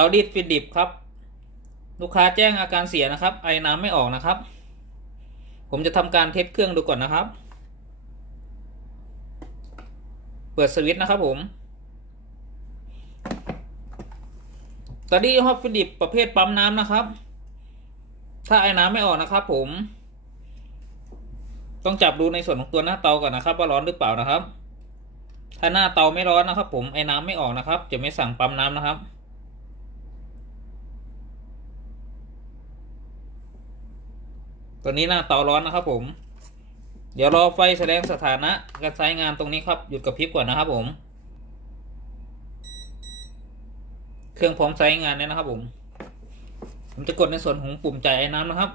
ารีดฟินดิบครับลูกค้าแจ้งอาการเสียนะครับไอน้ำไม่ออกนะครับผมจะทำการเทสเครื่องดูก่อนนะครับเปิดสวิตช์นะครับผมเตารีดฮอตฟินดิบประเภทปั๊มน้ำนะครับถ้าไอน้ำไม่ออกนะครับผมต้องจับดูในส่วนของตัวหน้าเตาก่อนนะครับว่าร้อนหรือเปล่านะครับถ้าหน้าเตาไม่ร้อนนะครับผมไอน้ำไม่ออกนะครับจะไม่สั่งปั๊มน้ำนะครับตัวนี้หน้าเตาร้อนนะครับผมเดี๋ยวรอไฟแสดงสถานะการใช้งานตรงนี้ครับหยุดกระพริบก่อนนะครับผมเครื่องพร้อมใช้งานเนี่ยนะครับผมจะกดในส่วนของปุ่มจ่ายไอ้น้ำนะครับ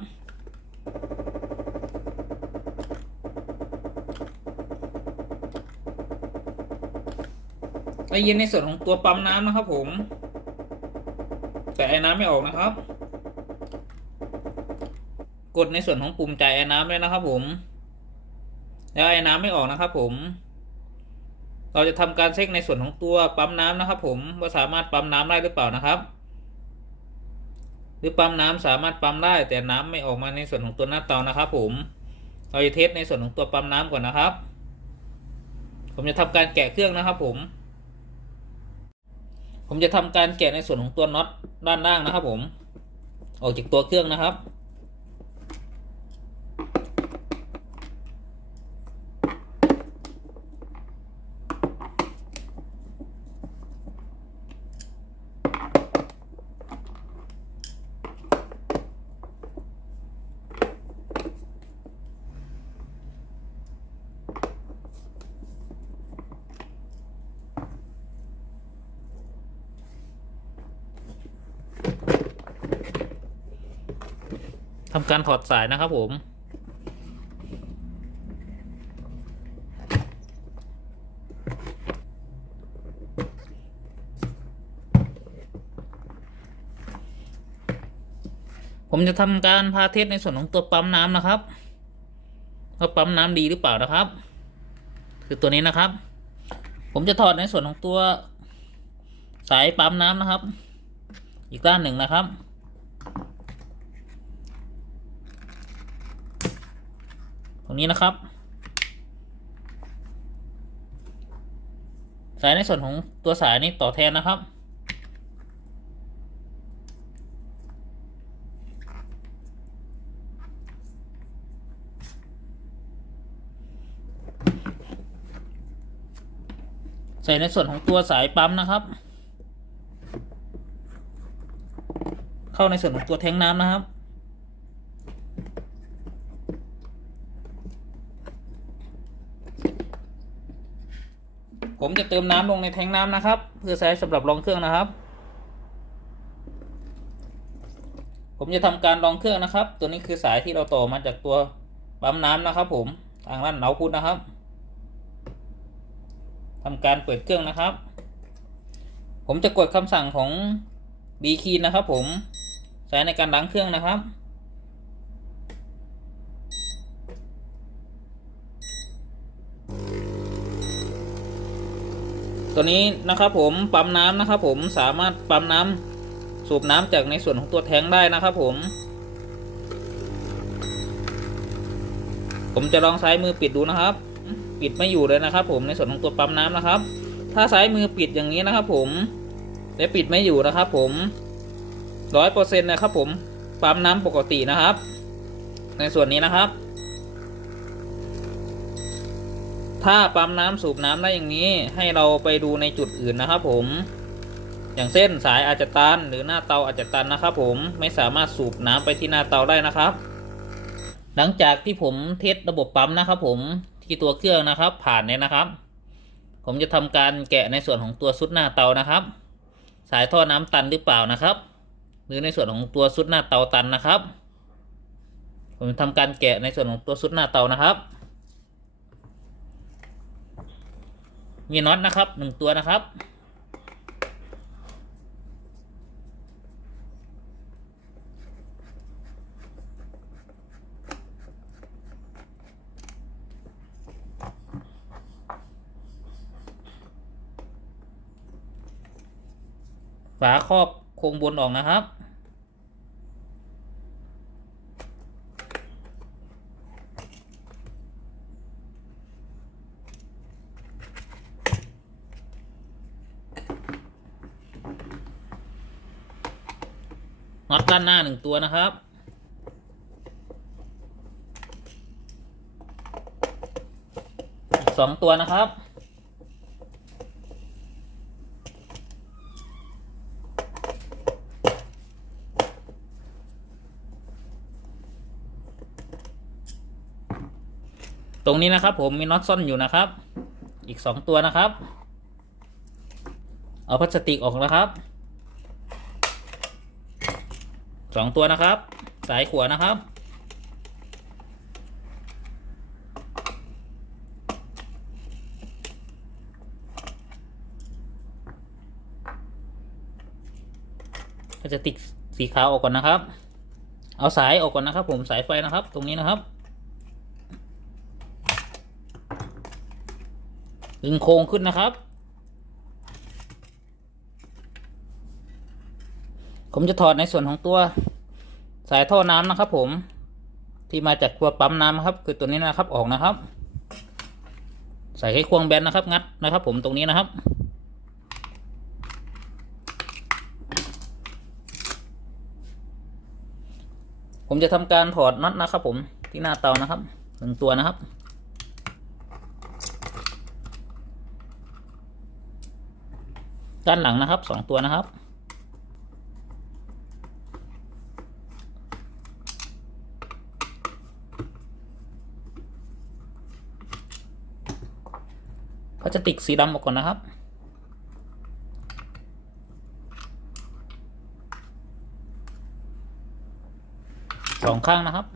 ได้ยินในส่วนของตัวปั๊มน้ำนะครับผมแต่ไอ้น้ำไม่ออกนะครับกดในส่วนของปุ่มจ่ายไอ้น้ำเลยนะครับผมแล้วไอ้น้ำไม่ออกนะครับผมเราจะทำการเช็คในส่วนของตัวปั๊มน้ำนะครับผมว่าสามารถปั๊มน้ำได้หรือเปล่านะครับหรือปั๊มน้ำสามารถปั๊มได้แต่น้ำไม่ออกมาในส่วนของตัวหน้าเตานะครับผมเราจะเทสในส่วนของตัวปั๊มน้ำก่อนนะครับผมจะทำการแกะเครื่องนะครับผมจะทำการแกะในส่วนของตัวน็อตด้านล่างนะครับผมออกจากตัวเครื่องนะครับทำการถอดสายนะครับผมจะทำการพาเทสในส่วนของตัวปั๊มน้ำนะครับว่าปั๊มน้ำดีหรือเปล่านะครับคือตัวนี้นะครับผมจะถอดในส่วนของตัวสายปั๊มน้ำนะครับอีกด้านหนึ่งนะครับตรงนี้นะครับสายในส่วนของตัวสายนี้ต่อแทนนะครับใส่ในส่วนของตัวสายปั๊มนะครับเข้าในส่วนของตัวแทงน้ำนะครับผมจะเติมน้ำลงในแทงน้ำนะครับเพื่อใช้สำหรับรองเครื่องนะครับผมจะทำการรองเครื่องนะครับตัวนี้คือสายที่เราต่อมาจากตัวปั๊มน้ำนะครับผมทางด้านเอาท์พุตนะครับทำการเปิดเครื่องนะครับผมจะกดคำสั่งของ B key นะครับผมใช้ในการล้างเครื่องนะครับตัวนี้นะครับผมปั๊มน้ำนะครับผมสามารถปั๊มน้ำสูบน้ำจากในส่วนของตัวแทงได้นะครับผมจะลองใช้มือปิดดูนะครับปิดไม่อยู่เลยนะครับผมในส่วนของตัวปั๊มน้ำนะครับถ้าใช้มือปิดอย่างนี้นะครับผมและปิดไม่อยู่นะครับผม100%นะครับผมปั๊มน้ำปกตินะครับในส่วนนี้นะครับถ้าปั๊มน้ำสูบน้ำได้อย่างนี้ให้เราไปดูในจุดอื่นนะครับผมอย่างเส้นสายอาจจะตันหรือหน้าเตาอาจจะตันนะครับผมไม่สามารถสูบน้ำไปที่หน้าเตาได้นะครับหลังจากที่ผมเทสระบบปั๊มนะครับผมที่ตัวเครื่องนะครับผ่านเนี่ยนะครับผมจะทำการแกะในส่วนของตัวซุดหน้าเตานะครับสายท่อน้ำตันหรือเปล่านะครับหรือในส่วนของตัวซุดหน้าเตาตันนะครับผมทำการแกะในส่วนของตัวซุดหน้าเตานะครับมีน็อตนะครับ1ตัวนะครับฝาครอบโค ครงบนออกนะครับน็อตด้านหน้า1 ตัวนะครับอีก2 ตัวนะครับตรงนี้นะครับผมมีน็อตซ่อนอยู่นะครับอีก2 ตัวนะครับเอาพลาสติกออกนะครับ2 ตัวนะครับสายขวานะครับพลาสติกสีขาวออกก่อนนะครับเอาสายออกก่อนนะครับผมสายไฟนะครับตรงนี้นะครับดึงโครงขึ้นนะครับผมจะถอดในส่วนของตัวสายท่อน้ำนะครับผมที่มาจากตัวปั๊มน้ำนะครับคือตัวนี้นะครับออกนะครับใส่ให้ควงแบนนะครับงัดนะครับผมตรงนี้นะครับผมจะทำการถอดน็อตนะครับผมที่หน้าเตานะครับ1 ตัวนะครับด้านหลังนะครับ2 ตัวนะครับพลาสติกสีดำออกก่อนนะครับ2 ข้างนะครับ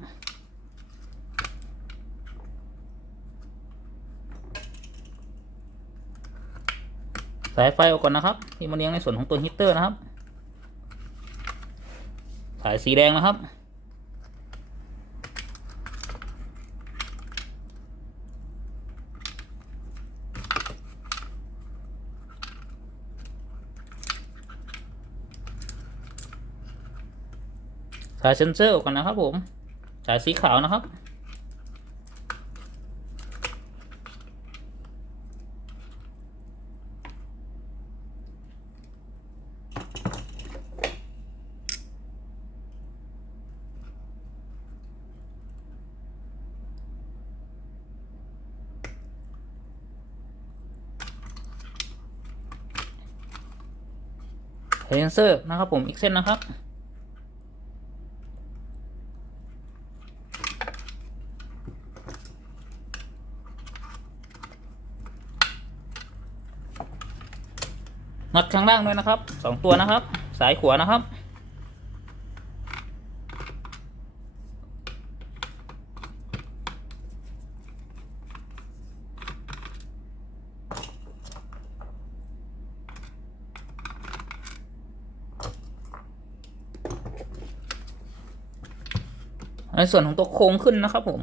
สายไฟออกก่อนนะครับที่มาเลี้ยงในส่วนของตัวฮีตเตอร์นะครับสายสีแดงนะครับสายเซนเซอร์ออกก่อนนะครับผมสายสีขาวนะครับเซนเซอร์นะครับผมอีกเส้นนะครับน็อตข้างล่างด้วยนะครับ2 ตัวนะครับสายขวานะครับในส่วนของตัวโค้งขึ้นนะครับผม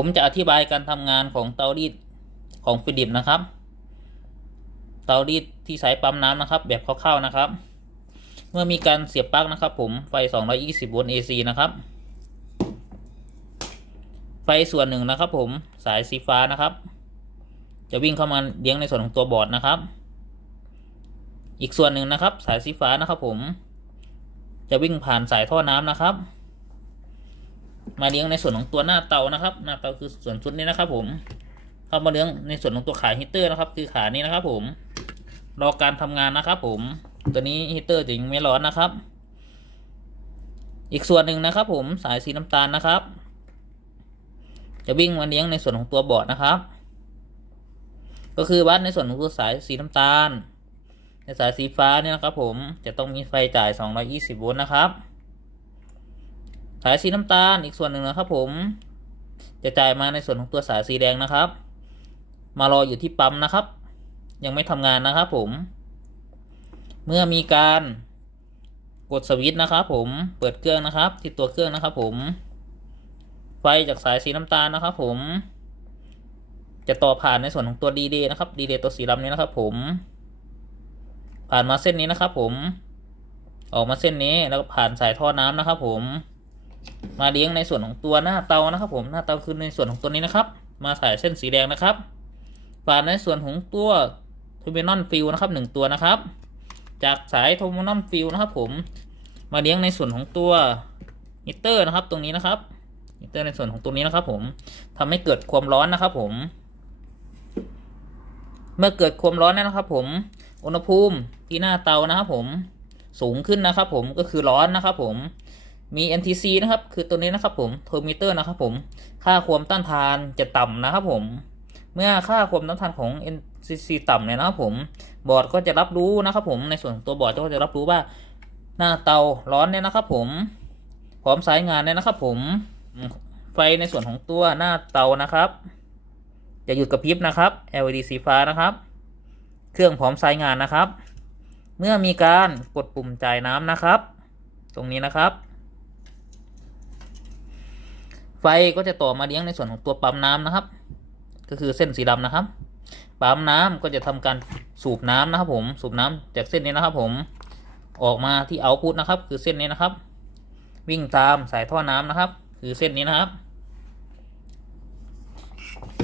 ผมจะอธิบายการทำงานของเตารีดของฟิลิปนะครับเตารีดที่ใช้ปั๊มน้ำนะครับแบบคร่าวๆนะครับเมื่อมีการเสียบปลั๊กนะครับผมไฟ220 โวลต์ AC นะครับไฟส่วนหนึ่งนะครับผมสายสีฟ้านะครับจะวิ่งเข้ามาเลี้ยงในส่วนของตัวบอร์ดนะครับอีกส่วนหนึ่งนะครับสายสีฟ้านะครับผมจะวิ่งผ่านสายท่อน้ำนะครับมาเลี้ยงในส่วนของตัวหน้าเตานะครับหน้าเตาคือส่วนชุดนี้นะครับผมเข้ามาเลี้ยงในส่วนของตัวขาฮีตเตอร์นะครับคือขานี้นะครับผมรอการทำงานนะครับผมตัวนี้ฮีตเตอร์จะยังไม่ร้อนนะครับอีกส่วนหนึ่งนะครับผมสายสีน้ำตาลนะครับจะวิ่งมาเลี้ยงในส่วนของตัวบอร์ดนะครับก็คือวัดในส่วนของตัวสายสีน้ำตาล ในสายสีฟ้าเนี่ยนะครับผมจะต้องมีไฟจ่าย220 โวลต์นะครับสายสีน้ำตาลอีกส่วนหนึ่งนะครับผมจะจ่ายมาในส่วนของตัวสายสีแดงนะครับ มารออยู่ที่ปั๊มนะครับ ยังไม่ทำงานนะครับผมเมื่อมีการกดสวิตช์นะครับผมเปิดเครื่องนะครับที่ตัวเครื่องนะครับผมไฟจากสายสีน้ำตาลนะครับผมจะต่อผ่านในส่วนของตัวดีเลย์นะครับดีเลย์ตัวสีดำนี้นะครับผมผ่านมาเส้นนี้นะครับผมออกมาเส้นนี้แล้วก็ผ่านสายท่อน้ำนะครับผมมาเลี้ยงในส่วนของตัวหน้าเตานะครับผมหน้าเตาคือในส่วนของตัวนี้นะครับมาสายเส้นสีแดงนะครับผ่านในส่วนของตัวเทอร์มินอลฟิลนะครับ1ตัวนะครับจากสายเทอร์มินอลฟิลนะครับผมมาเลี้ยงในส่วนของตัวมิเตอร์นะครับตรงนี้นะครับมิเตอร์ในส่วนของตรงนี้นะครับผมทำให้เกิดความร้อนนะครับผมเมื่อเกิดความร้อนนะครับผมอุณหภูมิที่หน้าเตานะครับผมสูงขึ้นนะครับผมก็คือร้อนนะครับผมมี NTC นะครับคือตัวนี้นะครับผมเทอร์มิเตอร์นะครับผมค่าความต้านทานจะต่ำนะครับผมเมื่อค่าความต้านทานของ NTC ต่ำเนี่ยนะครับผมบอร์ดก็จะรับรู้นะครับผมในส่วนของตัวบอร์ดก็จะรับรู้ว่าหน้าเตาร้อนเนี่ยนะครับผมพร้อมสายงานเนี่ยนะครับผมไฟในส่วนของตัวหน้าเตานะครับจะหยุดกระพริบนะครับ LED สีฟ้านะครับเครื่องพร้อมใช้งานนะครับเมื่อมีการกดปุ่มจ่ายน้ำนะครับตรงนี้นะครับไฟก็จะต่อมาเลี้ยงในส่วนของตัวปั๊มน้ำนะครับก็คือเส้นสีดำนะครับปั๊มน้ำก็จะทำการสูบน้ำนะครับผมสูบน้ำจากเส้นนี้นะครับผมออกมาที่เอาท์พุตนะครับคือเส้นนี้นะครับวิ่งตามสายท่อน้ำนะครับคือเส้นนี้นะครับ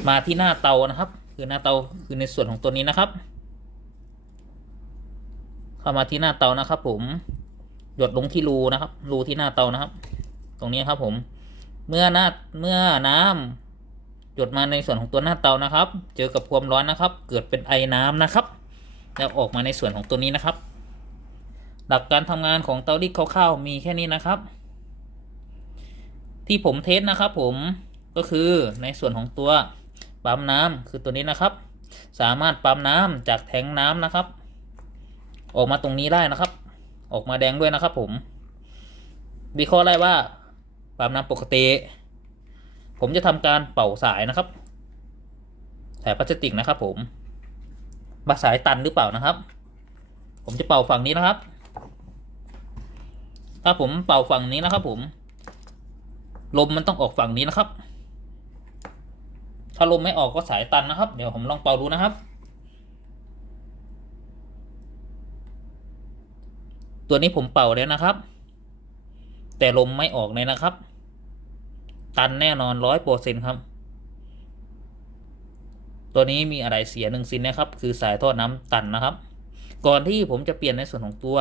มาที่หน้าเตานะครับคือหน้าเตาคือในส่วนของตัวนี้นะครับเข้ามาที่หน้าเตานะครับผมหยดลงที่รูนะครับรูที่หน้าเตานะครับตรงนี้ครับผมเมื่อน้ำหยดมาในส่วนของตัวหน้าเตานะครับเจอกับความร้อนนะครับเกิดเป็นไอน้ำนะครับแล้วออกมาในส่วนของตัวนี้นะครับหลักการทำงานของเตารีดคร่าวๆมีแค่นี้นะครับที่ผมเทสนะครับผมก็คือในส่วนของตัวปั๊มน้ำคือตัวนี้นะครับสามารถปั๊มน้ำจากแทงน้ำนะครับออกมาตรงนี้ได้นะครับออกมาแดงด้วยนะครับผมวิเคราะห์ได้ว่าปั๊มน้ำปกติผมจะทำการเป่าสายนะครับสายพลาสติกนะครับผมว่าสายตันหรือเปล่านะครับผมจะเป่าฝั่งนี้นะครับถ้าผมเป่าฝั่งนี้นะครับผมลมมันต้องออกฝั่งนี้นะครับถ้าลมไม่ออกก็สายตันนะครับเดี๋ยวผมลองเป่าดูนะครับตัวนี้ผมเป่าแล้วนะครับแต่ลมไม่ออกเลยนะครับตันแน่นอน100%ครับตัวนี้มีอะไรเสีย1ชิ้นนะครับคือสายท่อน้ำตันนะครับก่อนที่ผมจะเปลี่ยนในส่วนของตัว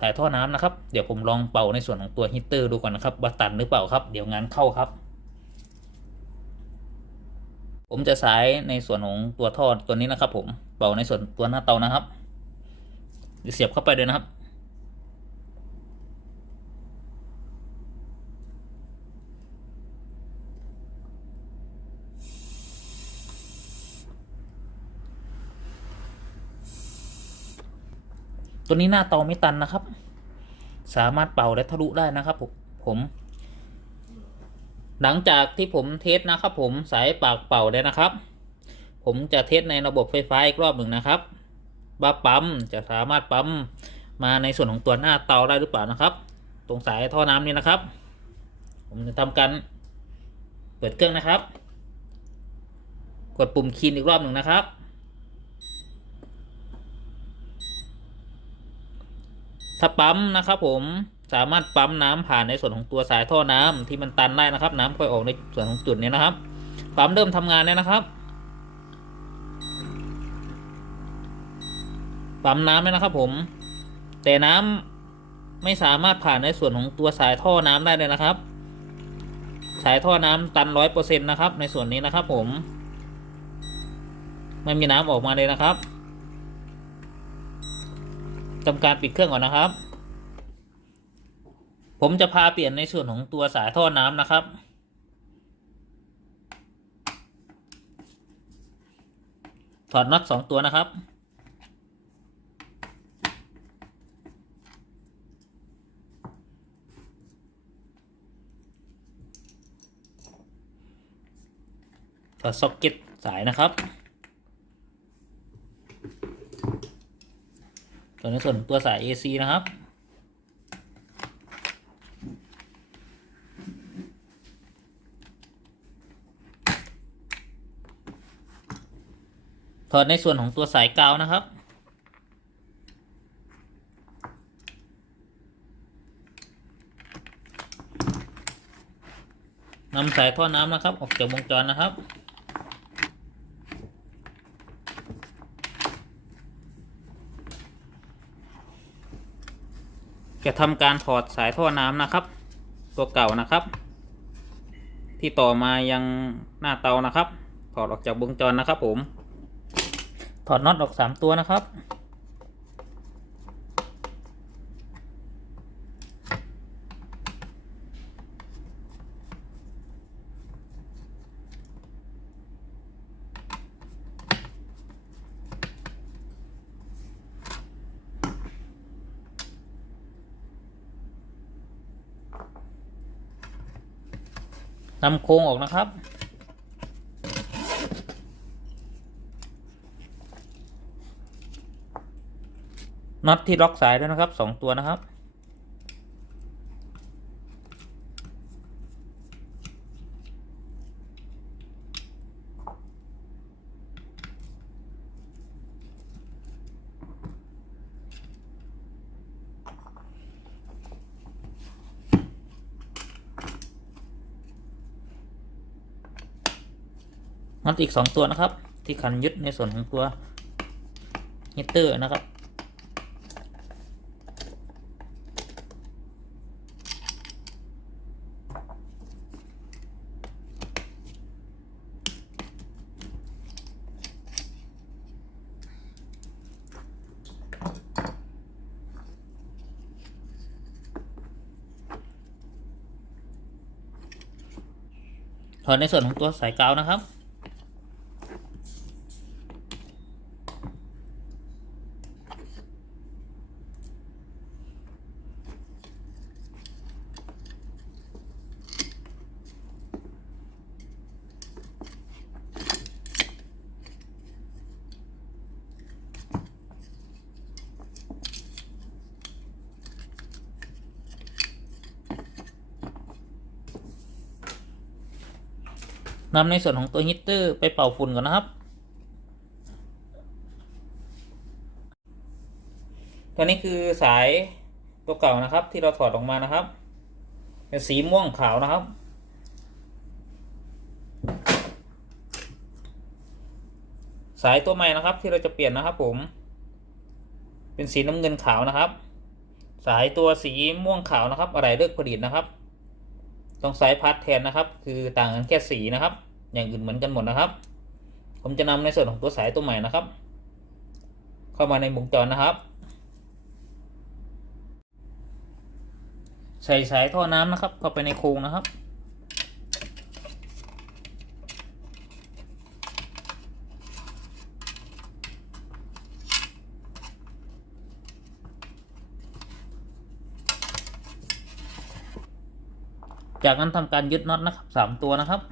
สายท่อน้ำนะครับเดี๋ยวผมลองเป่าในส่วนของตัวฮีตเตอร์ดูก่อนนะครับว่าตันหรือเปล่าครับเดี๋ยวงานเข้าครับผมจะสายในส่วนของตัวท่อตัวนี้นะครับผมเป่าในส่วนตัวหน้าเตานะครับเสียบเข้าไปเลยนะครับตัวนี้หน้าเตาไม่ตันนะครับสามารถเป่าและทะลุได้นะครับผมหลังจากที่ผมเทสนะครับผมสายปากเป่าได้นะครับผมจะเทสในระบบไฟฟ้าอีกรอบหนึ่งนะครับว่าปั๊มจะสามารถปั๊มมาในส่วนของตัวหน้าเตาได้หรือเปล่านะครับตรงสายท่อน้ำนี้นะครับผมจะทำการเปิดเครื่องนะครับกดปุ่มคีนอีกรอบหนึ่งนะครับถ้าปั๊มนะครับผมสามารถปั๊มน้ำผ่านในส่วนของตัวสายท่อน้ำที่มันตันได้นะครับน้ำค่อยออกในส่วนของจุดนี้นะครับปั๊มเริ่มทำงานแล้วนะครับปั๊มน้ำนะครับผมแต่น้ำไม่สามารถผ่านในส่วนของตัวสายท่อน้ำได้เลยนะครับสายท่อน้ำตัน100%นะครับในส่วนนี้นะครับผมไม่มีน้ำออกมาเลยนะครับทำการปิดเครื่องก่อนนะครับผมจะพาเปลี่ยนในส่วนของตัวสายท่อน้ำนะครับถอดน็อต2 ตัวนะครับ ถอดซ็อกเก็ตสายนะครับส่วนในส่วนตัวสาย AC นะครับถอดในส่วนของตัวสายกาวนะครับนำสายท่อน้ำนะครับออกจากวงจรนะครับจะทำการถอดสายท่อน้ำนะครับตัวเก่านะครับที่ต่อมายังหน้าเตานะครับถอดออกจากวงจรนะครับผมถอดน็อตออก3ตัวนะครับนำโครงออกนะครับน็อตที่ล็อกสายด้วยนะครับ2ตัวนะครับน็อตอีก2ตัวนะครับที่คันยึดในส่วนของตัวฮีตเตอร์นะครับถอดในส่วนของตัวสายกาวนะครับนำในส่วนของตัวฮีตเตอร์ไปเป่าฝุ่นก่อนนะครับตัวนี้คือสายตัวเก่านะครับที่เราถอดออกมานะครับเป็นสีม่วงขาวนะครับสายตัวใหม่นะครับที่เราจะเปลี่ยนนะครับผมเป็นสีน้ำเงินขาวนะครับสายตัวสีม่วงขาวนะครับอะไรเลิกผลิตนะครับต้องสายพาร์ทแทนนะครับคือต่างกันแค่สีนะครับอย่างอื่นเหมือนกันหมดนะครับผมจะนำในส่วนของตัวสายตัวใหม่นะครับเข้ามาในวงจรนะครับใส่สายท่อน้ำนะครับเข้าไปในโครงนะครับจากนั้นทำการยึดน็อตนะครับ3ตัวนะครับ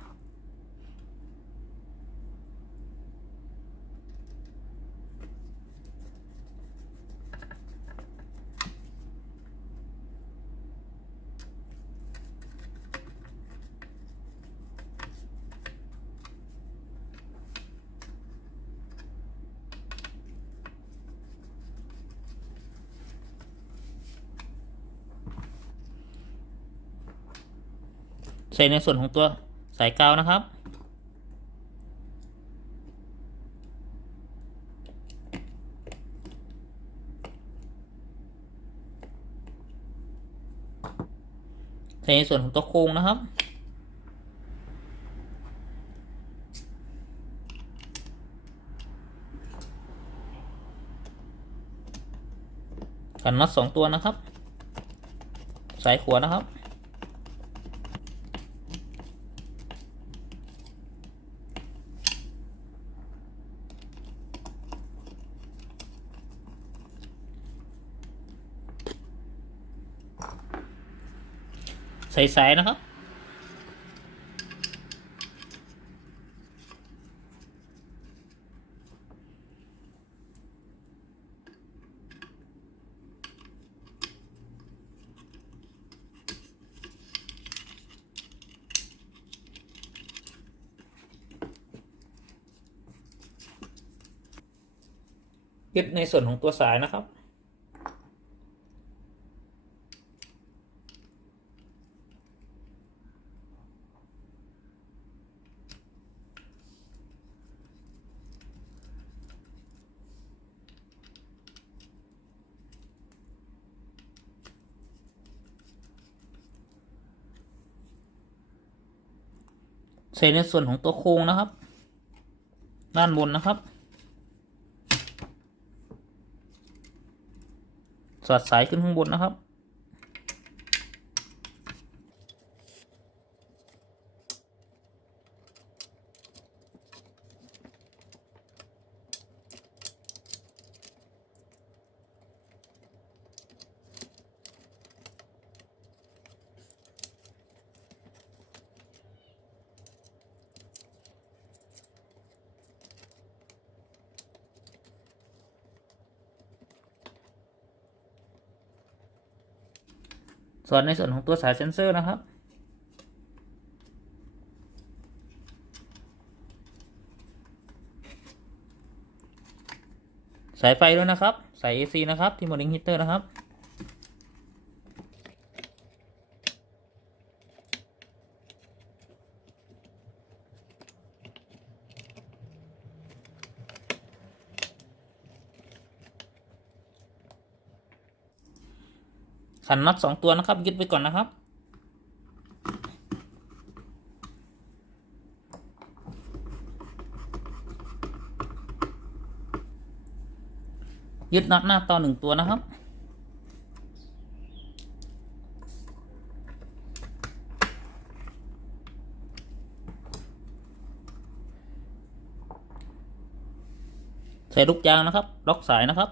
ใส่ในส่วนของตัวสายกาวนะครับใส่ในส่วนของตัวโครงนะครับกันน็อต2ตัวนะครับสายขวานะครับใส่สายนะครับ ยึดในส่วนของตัวสายนะครับใส่ในส่วนของตัวโครงนะครับด้านบนนะครับสอดสายขึ้นข้างบนนะครับสอดในส่วนของตัวสายเซ็นเซอร์นะครับสายไฟด้วยนะครับสาย AC นะครับที่โมเดลฮีเตอร์นะครับขันน็อต2ตัวนะครับยึดไว้ก่อนนะครับยึดน็อตหน้าต่อ1ตัวนะครับใส่ลูกยางนะครับล็อกสายนะครับ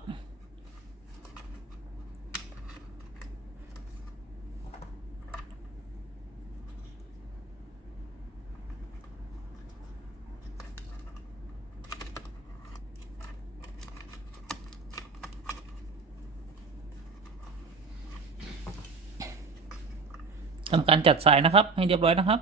ทำการจัดสายนะครับให้เรียบร้อยนะครับ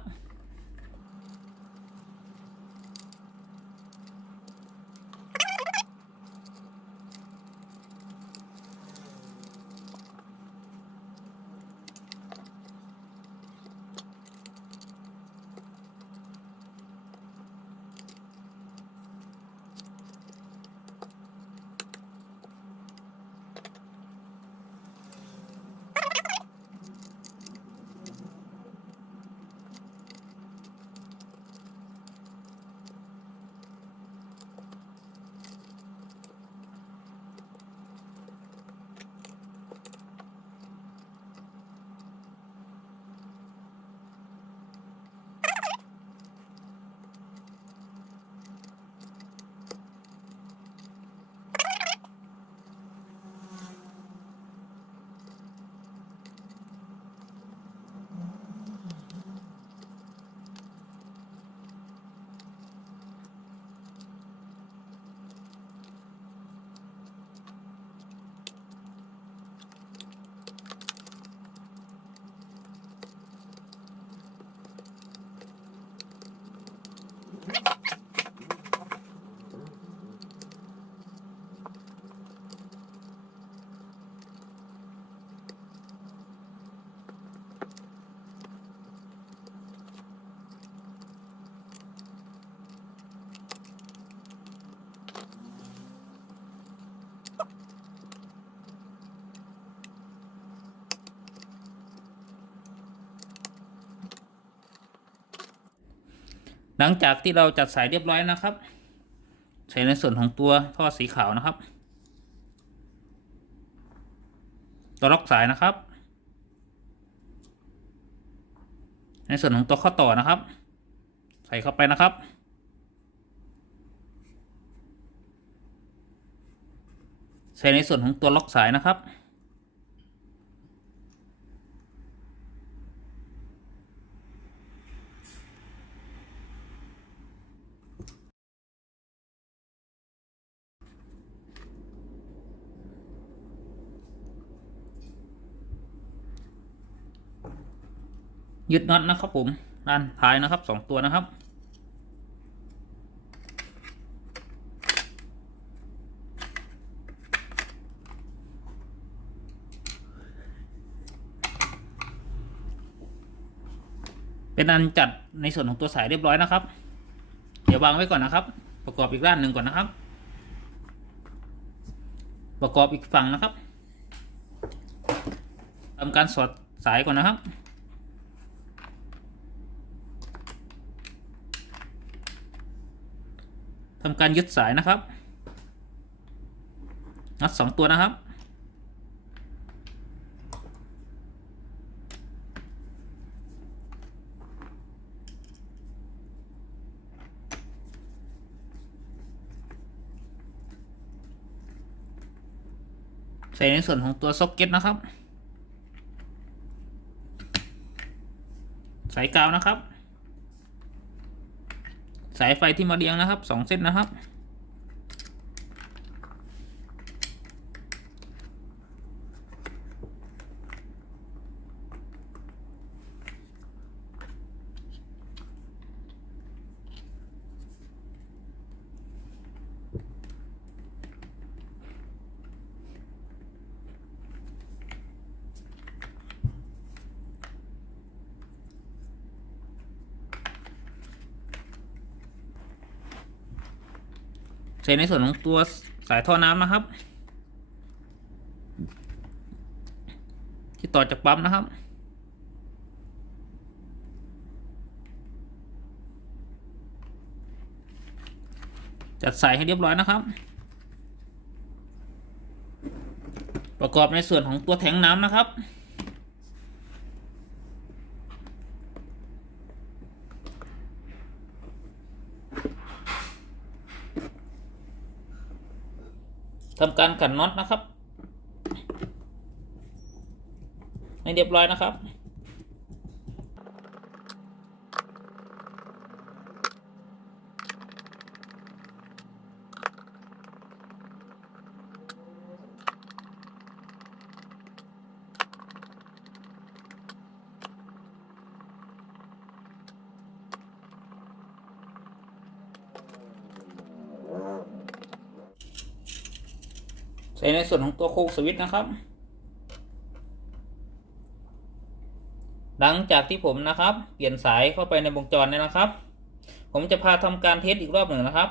หลังจากที่เราจัดสายเรียบร้อยนะครับใส่ในส่วนของตัวท่อสีขาวนะครับตัวล็อกสายนะครับในส่วนของตัวข้อต่อนะครับใส่เข้าไปนะครับใส่ในส่วนของตัวล็อกสายนะครับยึดน็อตนะครับผมด้านท้ายนะครับ2ตัวนะครับ เป็นอันจัดในส่วนของตัวสายเรียบร้อยนะครับเดี๋ยววางไว้ก่อนนะครับประกอบอีกด้านหนึ่งก่อนนะครับประกอบอีกฝั่งนะครับทำการสอดสายก่อนนะครับทำการยึดสายนะครับน็อต2 ตัวนะครับใส่ในส่วนของตัวซ็อกเก็ตนะครับสายกาวนะครับสายไฟที่มาเรียงนะครับ2 เส้นนะครับใส่ในส่วนของตัวสายท่อน้ำนะครับที่ต่อจากปั๊มนะครับจัดสายให้เรียบร้อยนะครับประกอบในส่วนของตัวแทงน้ำนะครับทำการขันน็อตนะครับให้เรียบร้อยนะครับใส่ในส่วนของตัวโค้งสวิตช์นะครับหลังจากที่ผมนะครับเปลี่ยนสายเข้าไปในวงจรเนี่ยนะครับผมจะพาทำการเทสอีกรอบหนึ่งนะครับ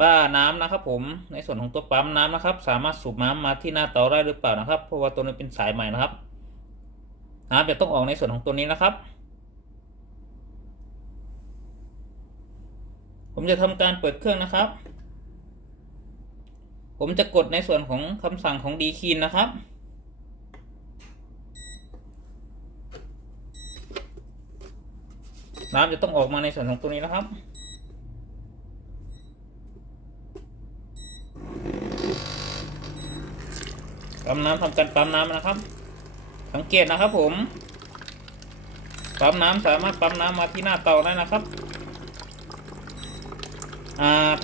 ว่าน้ำนะครับผมในส่วนของตัวปั๊มน้ำนะครับสามารถสูบน้ำมาที่หน้าเตาได้หรือเปล่านะครับเพราะว่าตัวนี้เป็นสายใหม่นะครับน้ำจะต้องออกในส่วนของตัวนี้นะครับผมจะทำการเปิดเครื่องนะครับผมจะกดในส่วนของคำสั่งของ D Key นะครับน้ำจะต้องออกมาในส่วนของตัวนี้นะครับปั๊มน้ำทำการปั๊มน้ำนะครับสังเกตนะครับผมปั๊มน้ำสามารถปั๊มน้ำมาที่หน้าเตาได้นะครับ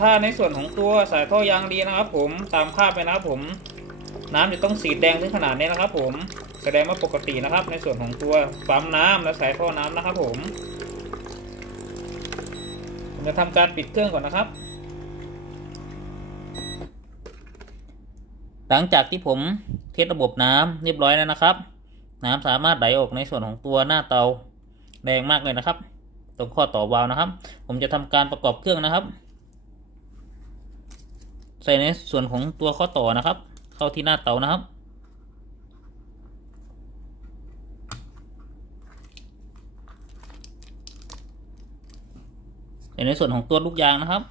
ถ้าในส่วนของตัวสายท่อยางดีนะครับผมตามภาพไปนะครับผมน้ำจะต้องสีแดงถึงขนาดนี้นะครับผมแสดงว่าปกตินะครับในส่วนของตัวปั๊มน้ำและสายท่อน้ำนะครับผมจะทำการปิดเครื่องก่อนนะครับหลังจากที่ผมเทสระบบน้ำเรียบร้อยแล้วนะครับน้ำสามารถไหลออกในส่วนของตัวหน้าเตาแรงมากเลยนะครับตรงข้อต่อวาล์วนะครับผมจะทำการประกอบเครื่องนะครับใส่ในส่วนของตัวข้อต่อนะครับเข้าที่หน้าเตานะครับใส่ในส่วนของตัวลูกยางนะครับ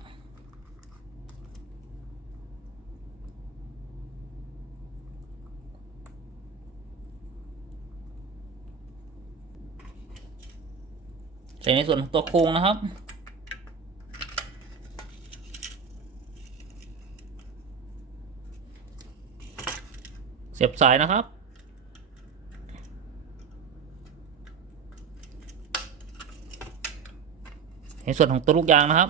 ใส่ในส่วนของตัวโครงนะครับเสียบสายนะครับในส่วนของตัวลูกยางนะครับ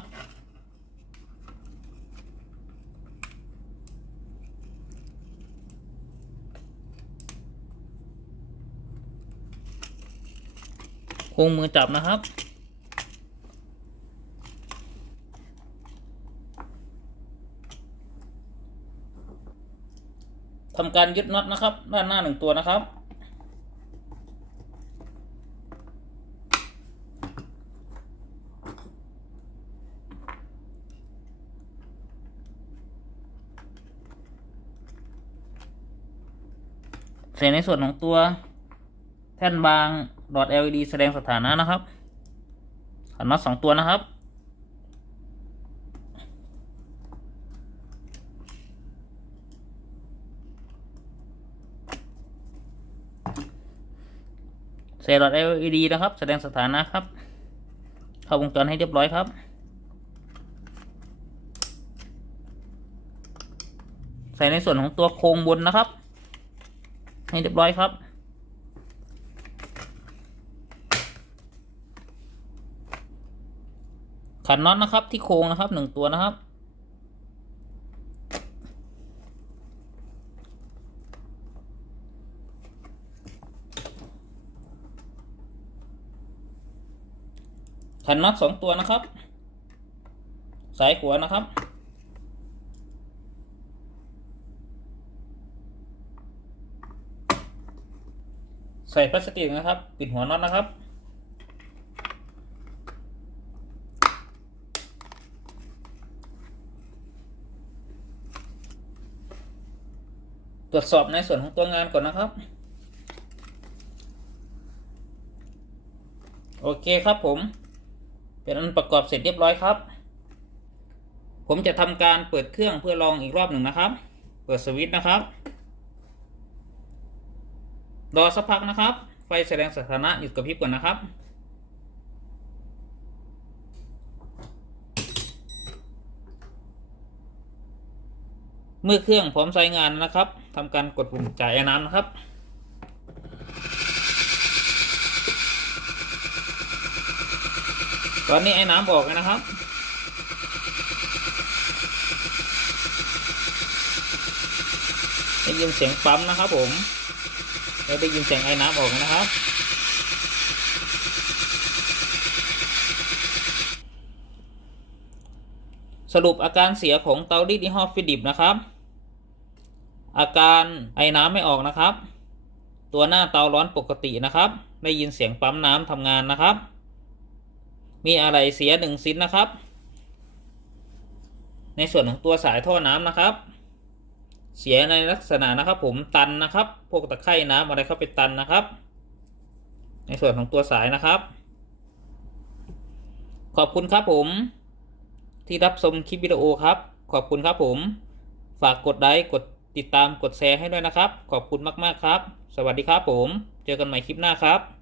โค้งมือจับนะครับทำการยึดน็อตนะครับด้านหน้า1 ตัวนะครับ ส่ในส่วนของตัวแท่นบางหลอด LED แสดงสถานะนะครับขันน็อต2 ตัวนะครับใส่หลอด LED นะครับแสดงสถานะครับเข้าวงจรให้เรียบร้อยครับใส่ในส่วนของตัวโครงบนนะครับให้เรียบร้อยครับขันน็อตนะครับที่โครงนะครับ1 ตัวนะครับขันน็อต2 ตัวนะครับสายขวานะครับใส่พลาสติกนะครับปิดหัวน็อตนะครับตรวจสอบในส่วนของตัวงานก่อนนะครับโอเคครับผมเป็นอันประกอบเสร็จเรียบร้อยครับผมจะทำการเปิดเครื่องเพื่อลองอีกรอบหนึ่งนะครับเปิดสวิตช์นะครับรอสักพักนะครับไฟแสดงสถานะหยุดกระพริบก่อนนะครับเมื่อเครื่องพร้อมใช้งานนะครับทำการกดปุ่มจ่ายไอ้น้ำนะครับตอนนี้ไอ้น้ำออกนะครับได้ยินเสียงปั๊มนะครับผมแล้วได้ยินเสียงไอ้น้ำออกนะครับสรุปอาการเสียของเตารีดยี่ห้อฟิลิปนะครับอาการไอ้น้ำไม่ออกนะครับตัวหน้าเตาร้อนปกตินะครับได้ยินเสียงปั๊มน้ำทำงานนะครับมีอะไรเสีย1 ชิ้นนะครับในส่วนของตัวสายท่อน้ำนะครับเสียในลักษณะนะครับผมตันนะครับพวกตะไคร่น้ำอะไรเข้าไปตันนะครับในส่วนของตัวสายนะครับขอบคุณครับผมที่รับชมคลิปวิดีโอครับขอบคุณครับผมฝากกดไลค์กดติดตามกดแชร์ให้ด้วยนะครับขอบคุณมากๆครับสวัสดีครับผมเจอกันใหม่คลิปหน้าครับ